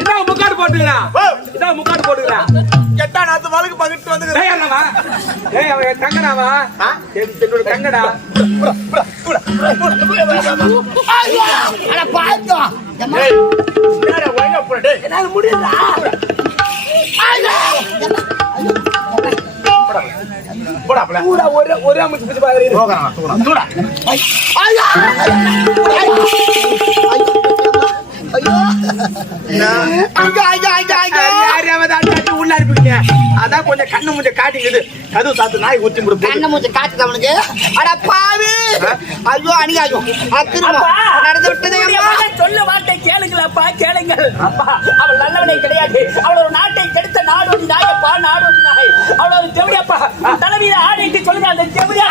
என்ன முக்காடு போட்டுக்கிறா? என்ன முக்காடு போட்டுக்கிறா? எட்டா நாத்து வாழ்க்கை பகிட்டு வந்து தங்கடாவா? என்னோட தங்கடா. என்னால முடியல. ஒரே அமைச்சு பிடிச்சு பாக்குறீங்க. உள்ள அனுப்பிங்க. அதான் கொஞ்சம் கண்ணு மூஞ்ச காட்டிக்குது. கதவு சாத்து நாய் ஊத்தி முடியும். கண்ணு மூஞ்ச காட்டுது அவனுக்கு. அட பாவி. ஐயோ அணியாயோ. நடந்து விட்டதே சொல்ல வார்த்தை கேளுங்களப்பா, கேளுங்கள். அப்பா அவள் நல்லவனே கிடையாது. அவள் ஒரு நாட்டை கெடுத்த நாடோடி நாயப்பா, நாடோடி நாய். அவள் ஒரு தேவடியப்பா. தலைவியில ஆடிட்டு சொல்லுங்க அந்த தேவடியா.